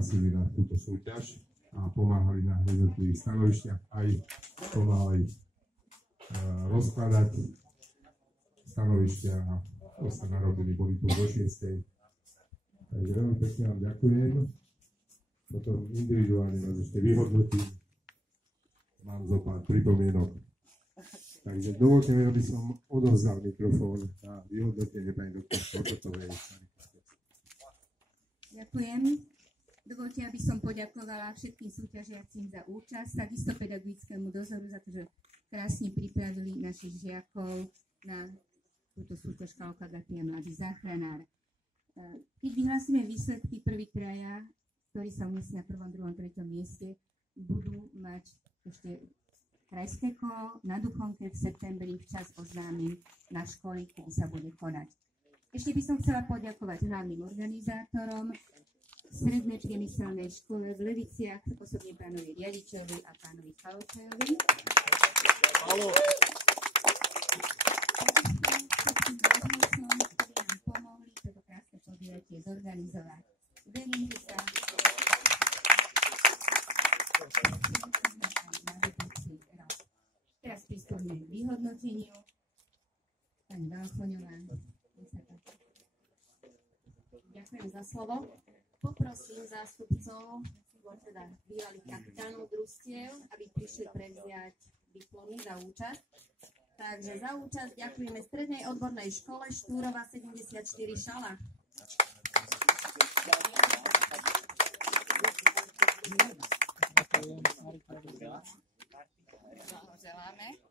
prihlásili na túto súťaž a pomáhali na jednotlivých stanovišťach, aj pomáhali rozkladať stanovišťa a to sa narobili, boli tu do 6. Takže veľmi pekne vám ďakujem. Potom individuálne vás ešte vyhodnotím. Mám zo pár pripomienok. Takže dovolte mi, aby som odovzdal mikrofón a vyhodnotenie pani doktorky Ototovej. Ďakujem. Dovolte, aby som poďakovala všetkým súťažiacim za účasť, takisto pedagogickému dozoru za to, že krásne pripravili našich žiakov na túto súťaž Kalkagatý a mladý záchranár. Keď vyhlásime výsledky, prvý traja, ktorí sa umiestnia na 1., 2., 3. mieste, budú mať ešte krajské kolo na Duchonke v septembri, včas oznámim na školy, kedy sa bude konať. Ešte by som chcela poďakovať hlavným organizátorom Strednej priemyselnej škole v Leviciach, osobne pánovi riaditeľovi a pánovi Kalčajovi. Zorganizovať. Verím, že sa teraz pristúpime k vyhodnoteniu. Pani Váchoňová. Ďakujem za slovo. Poprosím zástupcov, teda bývalých kapitánov družstiev, aby prišli prevziať diplomy za účasť. Takže za účasť ďakujeme Strednej odbornej škole Štúrova 74 Šala.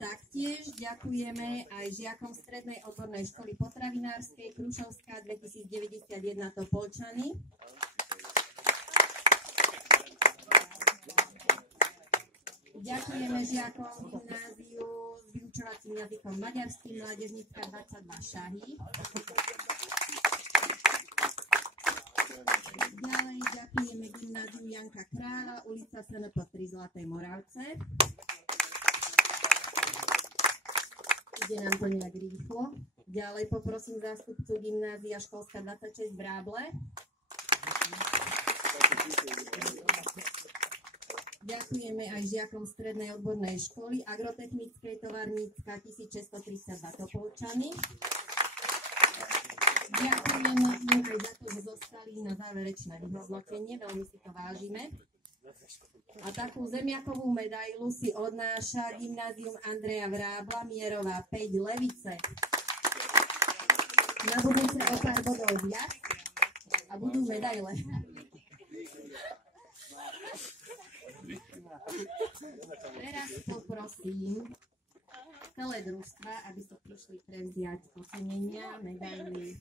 Taktiež ďakujeme aj žiakom Strednej odbornej školy potravinárskej Krušovská 2091 Topolčany. Ďakujeme žiakom gymnáziu s vyučovacím jazykom maďarským Mládežnícka 22 Šahy. Ďalej ďakujeme gymnáziu Janka Kráľa, ulica SNP 3 Zlatej Moravce. Ide nám to nejak rýchlo. Ďalej poprosím zástupcu gymnázia Školská 26 Bráble. Ďakujeme aj žiakom Strednej odbornej školy Agrotechnickej továrnícka 1632 Topolčany. Ďakujeme im aj za to, že zostali na záverečné vyhodnotenie, veľmi si to vážime. A takú zemiakovú medailu si odnáša gymnázium Andreja Vrábla, Mierová 5 Levice. Na budúce o pár bodov viac a budú medaile. Teraz poprosím celé družstva, aby sa prišli prevziať ocenenia, medaily.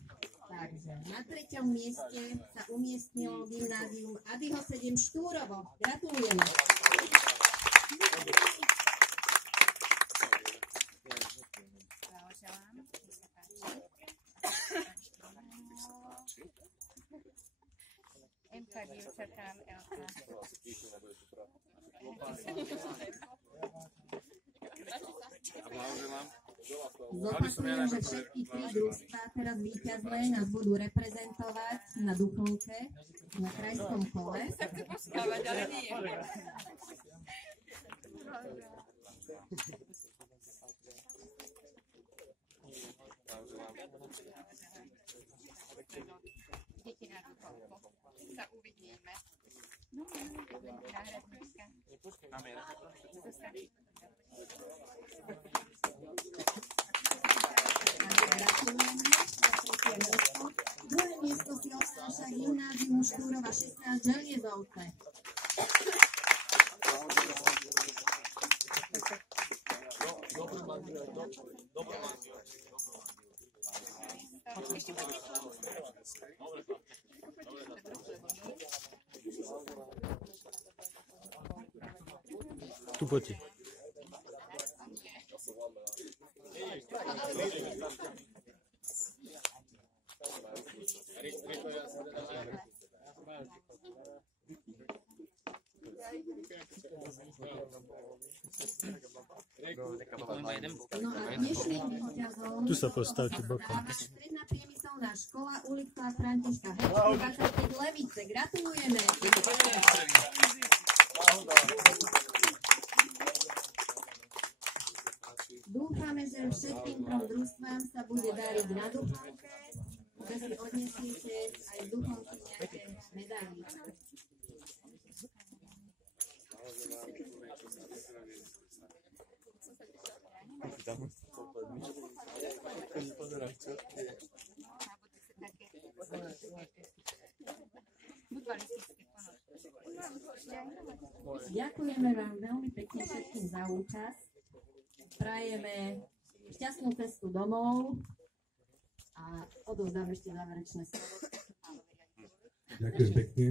Takže na 3. mieste sa umiestnilo gymnázium Adyho 7 Štúrovo. Gratulujeme. Zopakujem, že všetky 3 družstvá teraz víťazné nás budú reprezentovať na Duchonke, na krajskom kole. Chcem poskávať, ale nie. Idete na Duchonku. Sa uvidíme. No, náhradníčka. Druhé miesto si obstáša gymnázium Štúrova 16 Želiezovce. Tu poďte. No a dnešných víťazov Tu sa postavte bokom. Stredná priemyselná škola, ulica Karla Františka Hečku, 25 Levice. Gratulujeme. Dúfame, že všetkým trom družstvám sa bude dariť na duchovke, že si odnesiete aj z duchovky nejaké medaily. Ďakujeme vám veľmi pekne všetkým za účasť. Prajeme šťastnú cestu domov a odovzdám ešte záverečné slovo. Ďakujem pekne.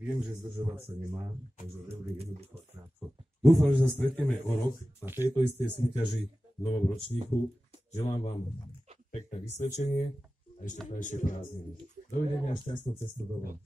Viem, že zdržovať sa nemá, takže veľmi jednoducho krátko. Dúfam, že sa stretneme o rok na tejto istej súťaži v novom ročníku. Želám vám pekné vysvedčenie a ešte krajšie prázdniny. Dovidenia a šťastnú cestu domov.